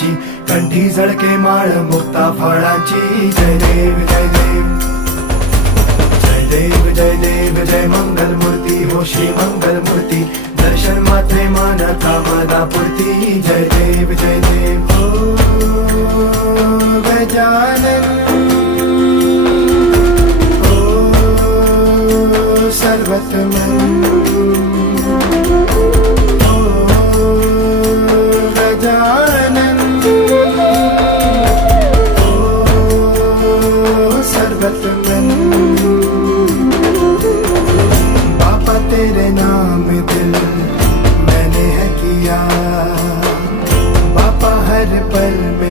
फुलांची, कंठी झळके माळ मुक्ता फळांची. जय देव जय देव जय देव जय देव जय मंगल मूर्ती हो श्री मंगल मूर्ती. दर्शन मात्रे मान कामना पूर्ती. जय देव जय देव हो गजानन हो सर्वत्र